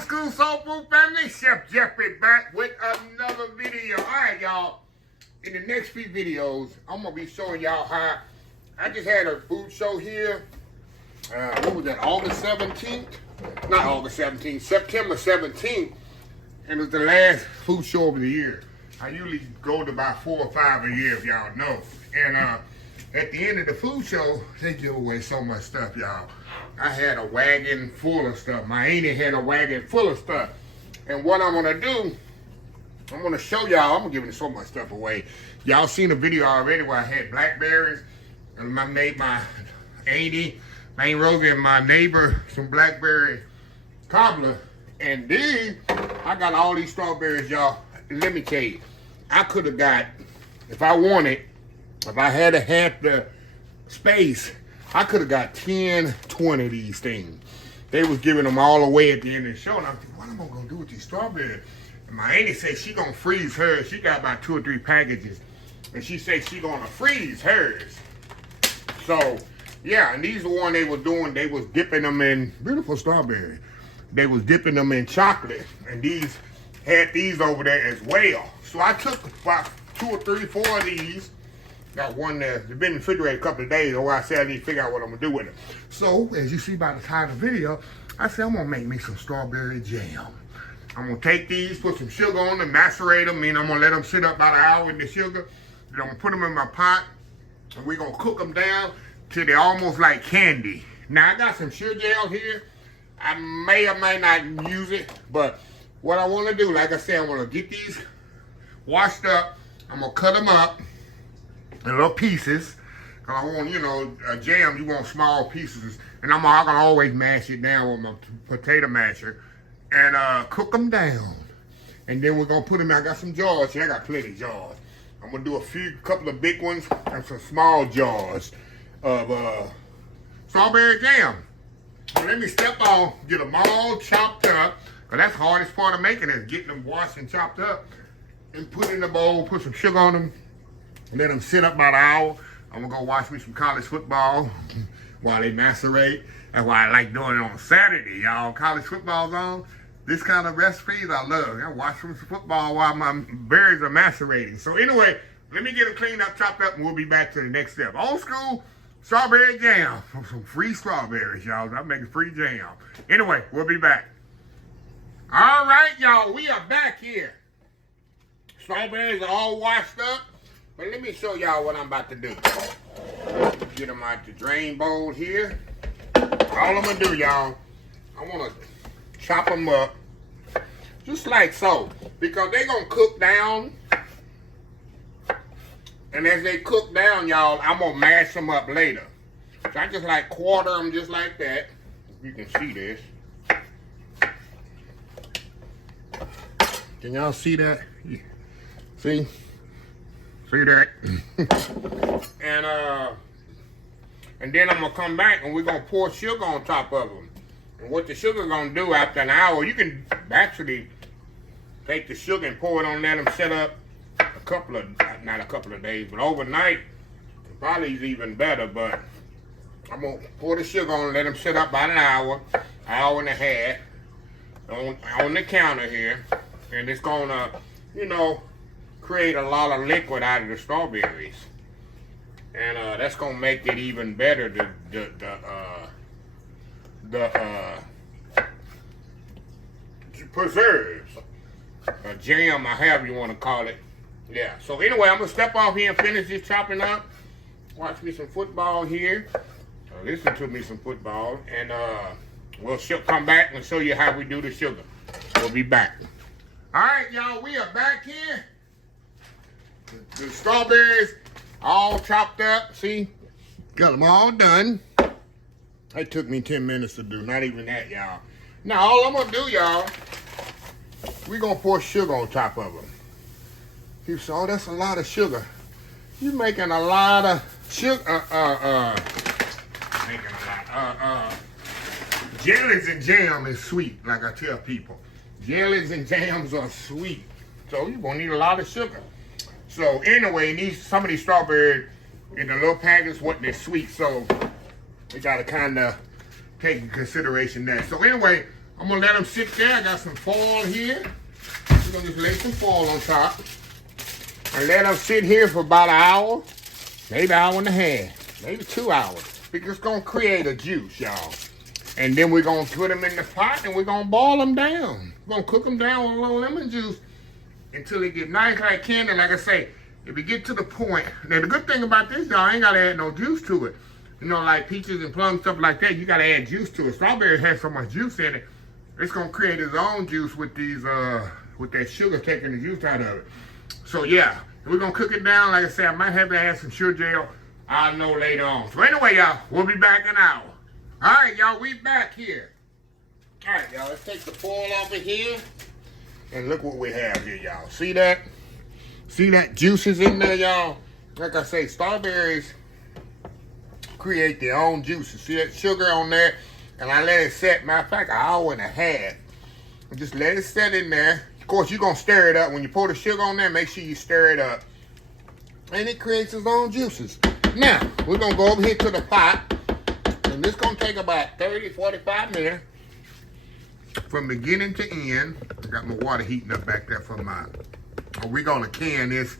Old School Soul Food family, Chef Jeffrey back with another video. Alright y'all, in the next few videos, I'm going to be showing y'all how I just had a food show here. What was that, August 17th? Not August 17th, September 17th. And it was the last food show of the year. I usually go to about 4 or 5 a year, if y'all know. And at the end of the food show, they give away so much stuff, y'all. I had a wagon full of stuff. My auntie had a wagon full of stuff. And what I'm gonna do, I'm gonna show y'all, I'm giving so much stuff away. Y'all seen a video already where I had blackberries, and I made my auntie, my Aunt Rosie, and my neighbor some blackberry cobbler. And then I got all these strawberries, y'all. Let me tell you, I could have got, if I wanted, if I had the space, I could have got 10, 20 of these things. They was giving them all away at the end of the show, and I'm thinking, what am I gonna do with these strawberries? And my auntie said she gonna freeze hers. She got about 2 or 3 packages, and she said she gonna freeze hers. So, yeah, and these are the one they were doing. They was dipping them in beautiful strawberry. They was dipping them in chocolate, and these had these over there as well. So I took about 2 or 3, 4 of these. Got one that's been in the refrigerator a couple of days, or I said I need to figure out what I'm gonna do with it. So, as you see by the title of the video, I said I'm gonna make me some strawberry jam. I'm gonna take these, put some sugar on them, macerate them, and I'm gonna let them sit up about an hour in the sugar. Then I'm gonna put them in my pot, and we're gonna cook them down till they're almost like candy. Now, I got some sugar gel here. I may or may not use it, but what I wanna do, like I said, I wanna get these washed up. I'm gonna cut them up in little pieces, cause I want, you know, a jam, you want small pieces, and I'm gonna always mash it down with my potato masher, and cook them down, and then we're gonna put them. I got some jars here. I got plenty of jars. I'm gonna do a couple of big ones and some small jars of strawberry jam. So let me step on, get them all chopped up, cause that's the hardest part of making it, getting them washed and chopped up, and put in the bowl, put some sugar on them. Let them sit up about an hour. I'm gonna go watch me some college football while they macerate. That's why I like doing it on Saturday, y'all. College football's on. This kind of recipes I love. I watch some football while my berries are macerating. So anyway, let me get them cleaned up, chopped up, and we'll be back to the next step. Old school strawberry jam. Some free strawberries, y'all. I'm making free jam. Anyway, we'll be back. All right, y'all. We are back here. Strawberries are all washed up. But let me show y'all what I'm about to do. Get them out the drain bowl here. All I'm gonna do, y'all, I wanna chop them up just like so, because they're gonna cook down. And as they cook down, y'all, I'm gonna mash them up later. So I just like quarter them just like that. You can see this. Can y'all see that? See? See that? And then I'm gonna come back and we're gonna pour sugar on top of them. And what the sugar gonna do after an hour, you can actually take the sugar and pour it on, let them set up not a couple of days, but overnight. Probably is even better, but I'm gonna pour the sugar on, let them sit up about an hour and a half on the counter here. And it's gonna, you know, create a lot of liquid out of the strawberries, and that's gonna make it even better. The preserves, jam, or however you want to call it. Yeah. So anyway, I'm gonna step off here and finish this chopping up. Watch me some football here. Listen to me some football, and we'll come back and show you how we do the sugar. We'll be back. All right, y'all. We are back here. The strawberries all chopped up, see? Got them all done. It took me 10 minutes to do, not even that, y'all. Now, all I'm gonna do, y'all, we're gonna pour sugar on top of them. You say, oh, that's a lot of sugar. You're making a lot of sugar, jellies and jam is sweet, like I tell people. Jellies and jams are sweet, so you're gonna need a lot of sugar. So anyway, some of these strawberries in the little packets wasn't as sweet, so we gotta kind of take into consideration that. So anyway, I'm gonna let them sit there. I got some foil here. We're gonna just lay some foil on top. And let them sit here for about an hour, maybe an hour and a half, maybe 2 hours. Because it's gonna create a juice, y'all. And then we're gonna put them in the pot and we're gonna boil them down. We're gonna cook them down with a little lemon juice until it get nice like candy. Like I say, if it get to the point, now the good thing about this, y'all, ain't gotta add no juice to it. You know, like peaches and plums, stuff like that, you gotta add juice to it. Strawberry has so much juice in it, it's gonna create its own juice with these, with that sugar taking the juice out of it. So yeah, we're gonna cook it down. Like I said, I might have to add some sugar gel. I'll know later on. So anyway, y'all, we'll be back in an hour. All right, y'all, we back here. All right, y'all, let's take the foil off of here. And look what we have here, y'all. See that? See that juice is in there, y'all? Like I say, strawberries create their own juices. See that sugar on there? And I let it set, matter of fact, an hour and a half. And just let it set in there. Of course, you're going to stir it up. When you pour the sugar on there, make sure you stir it up. And it creates its own juices. Now, we're going to go over here to the pot. And this is going to take about 30, 45 minutes. From beginning to end. I got my water heating up back there for my... We're going to can this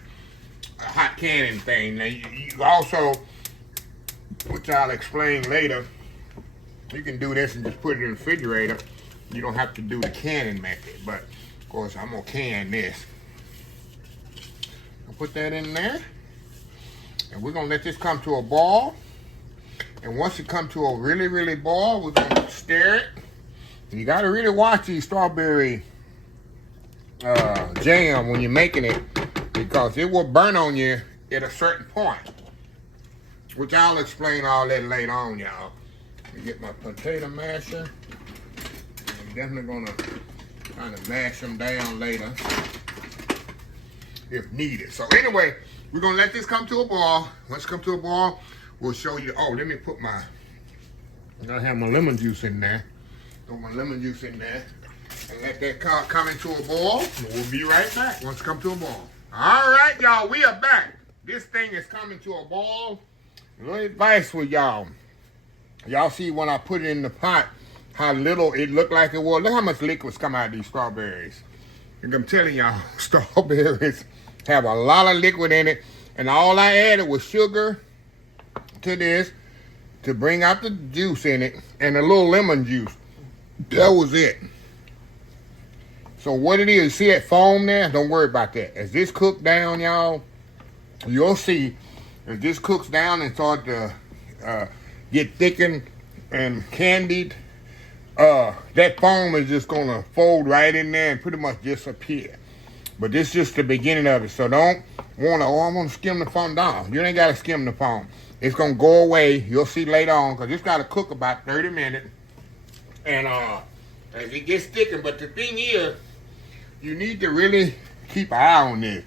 hot canning thing. Now, you also, which I'll explain later, you can do this and just put it in the refrigerator. You don't have to do the canning method. But, of course, I'm going to can this. I'll put that in there. And we're going to let this come to a boil. And once it comes to a really, really boil, we're going to stir it. And you got to really watch these strawberry jam when you're making it, because it will burn on you at a certain point. Which I'll explain all that later on, y'all. Let me get my potato masher. I'm definitely going to kind of mash them down later if needed. So anyway, we're going to let this come to a boil. Once it comes to a boil, we'll show you. Oh, let me put my, I'm going to have my lemon juice in there. Throw my lemon juice in there. And let that come into a boil. And we'll be right back once it comes to a boil. All right, y'all, we are back. This thing is coming to a boil. A little advice for y'all. Y'all see when I put it in the pot, how little it looked like it was. Look how much liquids come out of these strawberries. And I'm telling y'all, strawberries have a lot of liquid in it. And all I added was sugar to this to bring out the juice in it and a little lemon juice. That was it. So what it is, see that foam there? Don't worry about that. As this cooks down, y'all, you'll see as this cooks down and start to get thickened and candied, that foam is just going to fold right in there and pretty much disappear. But this is just the beginning of it. So don't want to, oh, I'm going to skim the foam down. You ain't got to skim the foam. It's going to go away. You'll see later on, because it's got to cook about 30 minutes. And as it gets thickened, but the thing is, you need to really keep an eye on this,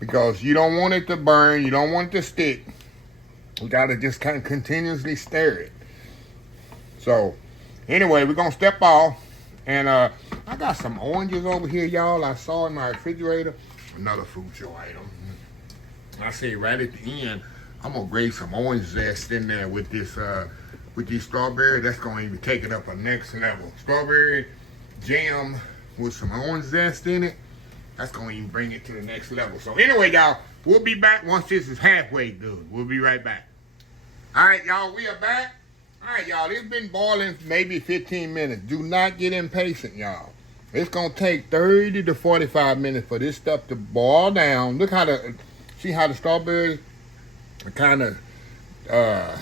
because you don't want it to burn. You don't want it to stick. You got to just kind of continuously stir it. So, anyway, we're going to step off. And I got some oranges over here, y'all. I saw in my refrigerator. Another food show item. I say right at the end, I'm going to grate some orange zest in there with this, with these strawberries. That's going to even take it up a next level. Strawberry jam with some orange zest in it. That's going to even bring it to the next level. So anyway, y'all, we'll be back once this is halfway done. We'll be right back. All right, y'all, we are back. All right, y'all, it's been boiling maybe 15 minutes. Do not get impatient, y'all. It's going to take 30 to 45 minutes for this stuff to boil down. Look how see how the strawberries are kind of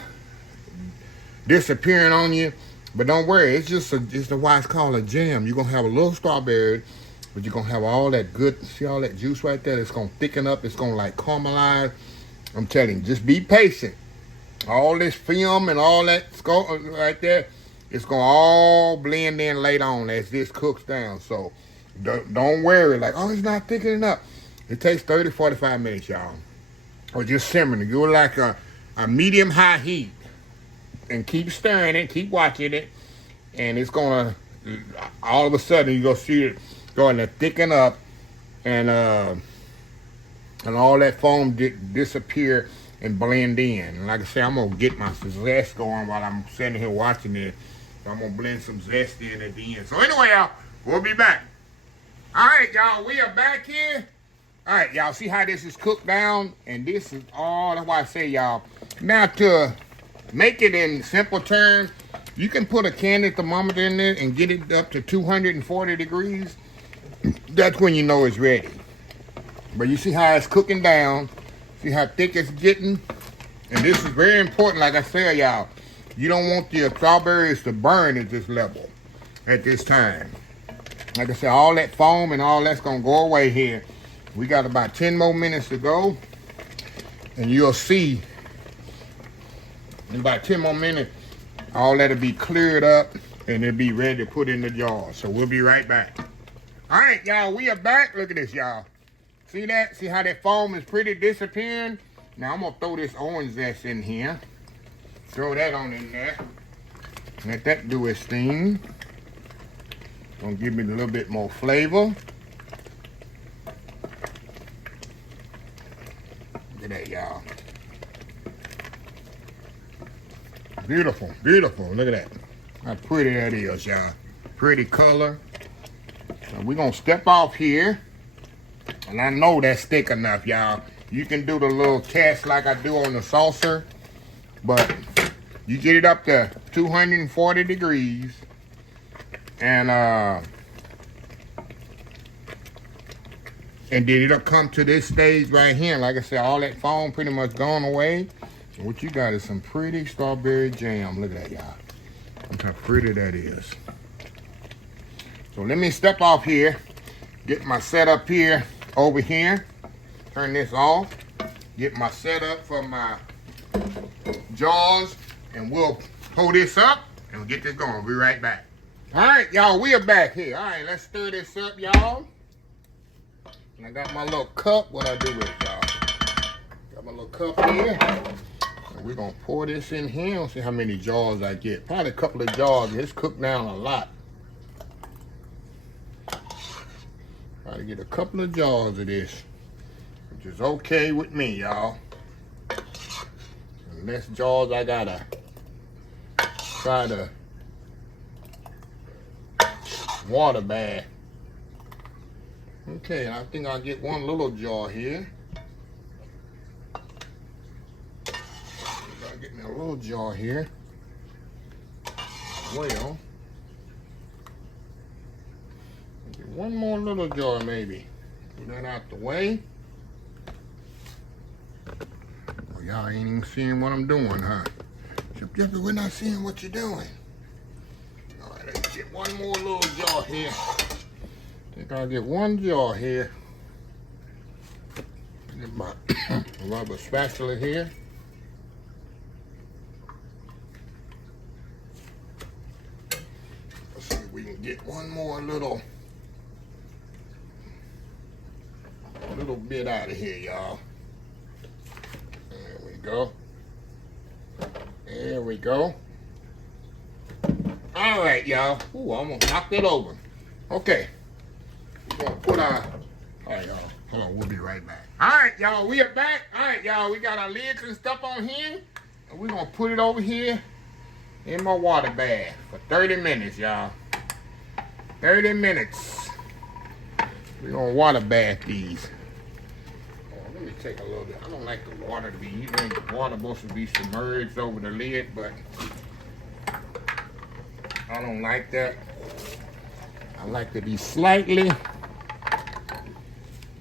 disappearing on you. But don't worry, it's why it's called a jam. You're going to have a little strawberry, but you're going to have all that good, see all that juice right there? It's going to thicken up. It's going to like caramelize. I'm telling you, just be patient. All this film and all that right there, it's going to all blend in later on as this cooks down. So don't worry, like, oh, it's not thickening up. It takes 30, 45 minutes, y'all. Or just simmering. Give it like a medium-high heat. And keep stirring it, keep watching it. And it's going to, all of a sudden, you're going to see it going to thicken up. And all that foam disappear and blend in. And like I say, I'm going to get my zest going while I'm sitting here watching it. So I'm gonna blend some zest in at the end. So anyway, y'all, we'll be back. All right, y'all, we are back here. All right, y'all, see how this is cooked down? And this is all, that's why I say, y'all, now to make it in simple terms, you can put a candle thermometer in there and get it up to 240 degrees. That's when you know it's ready. But you see how it's cooking down. See how thick it's getting? And this is very important, like I said, y'all. You don't want your strawberries to burn at this level, at this time. Like I said, all that foam and all that's gonna go away here. We got about 10 more minutes to go. And you'll see, in about 10 more minutes, all that'll be cleared up and it'll be ready to put in the jar. So we'll be right back. All right, y'all, we are back. Look at this, y'all. See that? See how that foam is pretty disappearing? Now I'm gonna throw this orange zest in here. Throw that on in there. Let that do its thing. Gonna give me a little bit more flavor. Look at that, y'all. Beautiful, beautiful. Look at that. How pretty that is, y'all. Pretty color. So we're gonna step off here. And I know that's thick enough, y'all. You can do the little test like I do on the saucer. But you get it up to 240 degrees. And then it'll come to this stage right here. Like I said, all that foam pretty much gone away. And what you got is some pretty strawberry jam. Look at that, y'all. Look how pretty that is. So let me step off here. Get my setup here over here. Turn this off. Get my setup for my jars. And we'll pull this up and we'll get this going. We'll be right back. All right, y'all, we are back here. All right, let's stir this up, y'all. And I got my little cup. What I do with it, y'all? Got my little cup here. And we're going to pour this in here. Let's see how many jars I get. Probably a couple of jars. It's cooked down a lot. Try to get a couple of jars of this, which is okay with me, y'all. And less jars I gotta try to water bath. Okay, I think I'll get one little jar here. I'll get me a little jar here. Well, get one more little jar maybe. Put that out the way. Oh, y'all ain't even seeing what I'm doing, huh? Jeffrey, we're not seeing what you're doing. All right, let's get one more little jar here. I think I'll get one jar here. Get my rubber spatula here. Let's see if we can get one more little bit out of here, y'all. There we go. There we go. All right, y'all. Ooh, I'm gonna knock that over. Okay. We're gonna put our, all right, y'all. Hold on, we'll be right back. All right, y'all, we are back. All right, y'all, we got our lids and stuff on here. And we're gonna put it over here in my water bath for 30 minutes, y'all. 30 minutes. We're gonna water bath these. Oh, let me take a little bit. I don't like the water to be, you think the water supposed to be submerged over the lid, but I don't like that. I like to be slightly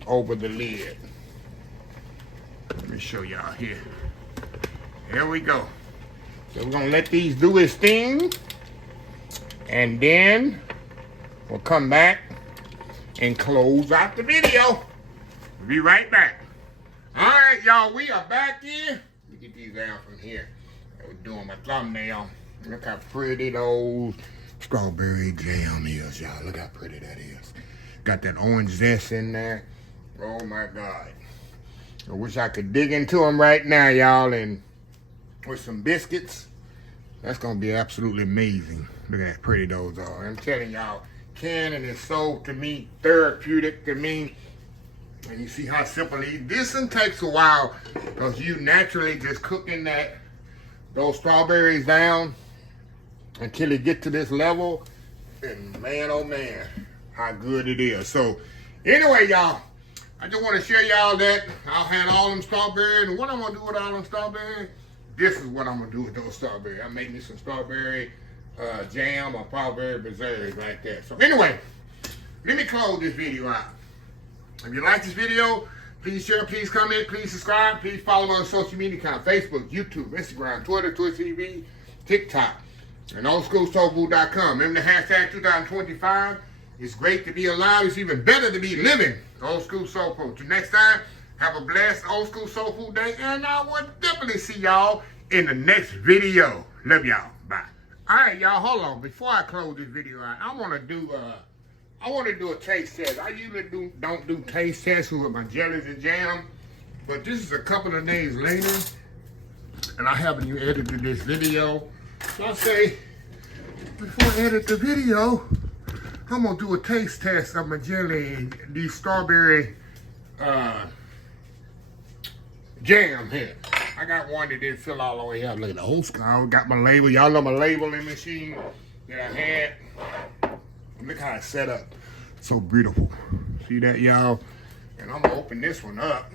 over the lid. Let me show y'all here. There we go. So we're gonna let these do its thing, and then we'll come back and close out the video. We'll be right back. All right, y'all, we are back here. Let me get these down from here. I was doing my thumbnail. Look how pretty those strawberry jam is, y'all. Look how pretty that is. Got that orange zest in there. Oh my God. I wish I could dig into them right now, y'all, and with some biscuits. That's gonna be absolutely amazing. Look at how pretty those are. I'm telling y'all, canning is so, to me, therapeutic to me. And you see how simple it is. This one takes a while because you naturally just cooking those strawberries down. until it get to this level. And man, oh man, how good it is. So anyway, y'all, I just want to share y'all that I'll have all them strawberries. And what I'm going to do with all them strawberries, this is what I'm going to do with those strawberries. I make me some strawberry jam or strawberry preserves right there. So anyway, let me close this video out. If you like this video, please share, please comment, please subscribe, please follow me on social media account, Facebook, YouTube, Instagram, Twitter, Twitch TV, TikTok, and oldschoolsoulfood.com. Remember the hashtag 2025. It's great to be alive. It's even better to be living. Old School Soul Food. Till next time, have a blessed Old School Soul Food day, and I will definitely see y'all in the next video. Love y'all. Bye. All right, y'all. Hold on. Before I close this video out, I want to do a taste test. I usually don't do taste tests with my jellies and jam, but this is a couple of days later, and I haven't even edited this video. So I say, before I edit the video, I'm gonna do a taste test of my jelly and these strawberry jam here. I got one that didn't fill all the way up. Look at the old school. I got my label. Y'all know my labeling machine that I had. Look how it's set up. So beautiful. See that, y'all? And I'm gonna open this one up.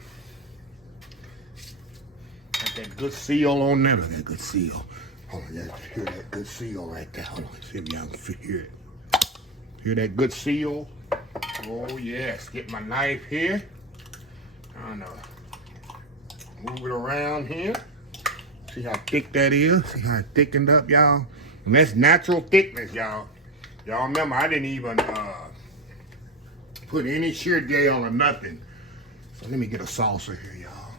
Got that good seal on there. Look at that good seal. Hold on, hear that good seal right there. Hold on, see if y'all can hear it. Hear that good seal? Oh yes. Get my knife here. I don't know. Move it around here. See how thick that is? See how it thickened up, y'all? And that's natural thickness, y'all. Y'all remember, I didn't even put any shear gel or nothing. So let me get a saucer here, y'all.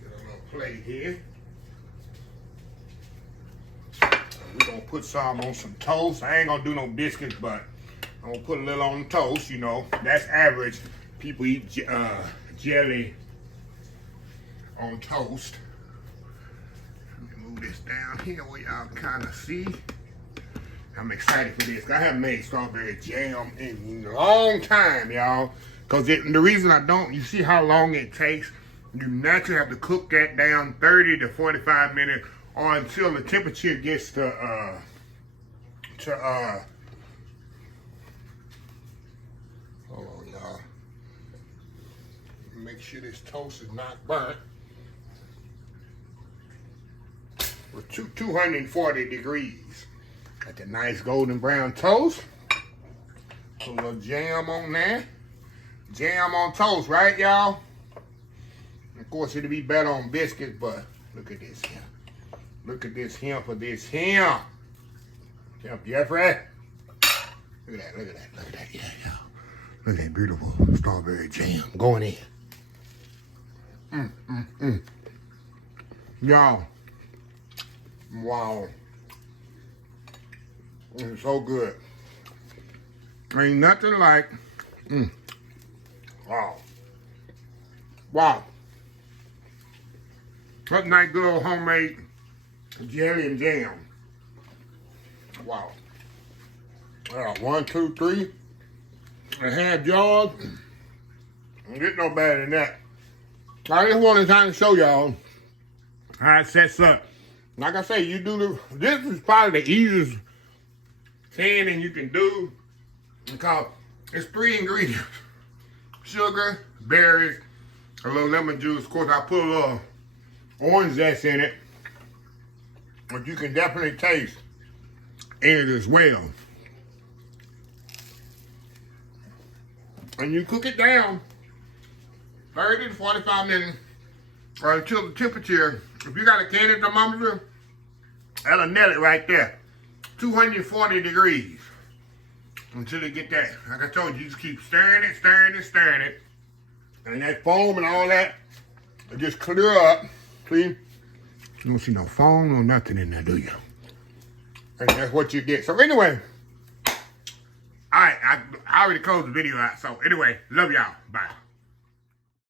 Get a little plate here. We're gonna put some on some toast. I ain't gonna do no biscuits, but I'm gonna put a little on toast, you know. That's average. People eat jelly on toast. Let me move this down here where y'all kind of see. I'm excited for this. I haven't made strawberry jam in a long time, y'all. Because the reason I don't, you see how long it takes? You naturally have to cook that down 30 to 45 minutes or until the temperature gets to hold on, y'all. Make sure this toast is not burnt. With 240 degrees. Got the nice golden brown toast. Put a little jam on there. Jam on toast, right, y'all? Of course, it'll be better on biscuits, but look at this here. Look at this here for this here. Jeffrey. Look at that, look at that, look at that. Yeah, yeah. Look at that beautiful strawberry jam going in. Y'all. Wow. It's so good. Ain't nothing like, wow. Wow. That's nice good old homemade jelly and jam. Wow. 1, 2, 3 and a half jars. Don't get no better than that. I just wanted to show y'all how it sets up. Like I say, this is probably the easiest canning you can do because it's 3 ingredients. Sugar, berries, a little lemon juice. Of course, I put a little orange zest in it, but you can definitely taste in it as well. And you cook it down 30 to 45 minutes or until the temperature, if you got a canning thermometer, that'll nail it right there. 240 degrees until you get that. Like I told you, just keep stirring it, stirring it, stirring it. And that foam and all that, it just clear up. See? You don't see no foam or nothing in there, do you? And that's what you get. So anyway, all right, I already closed the video out. So anyway, love y'all. Bye.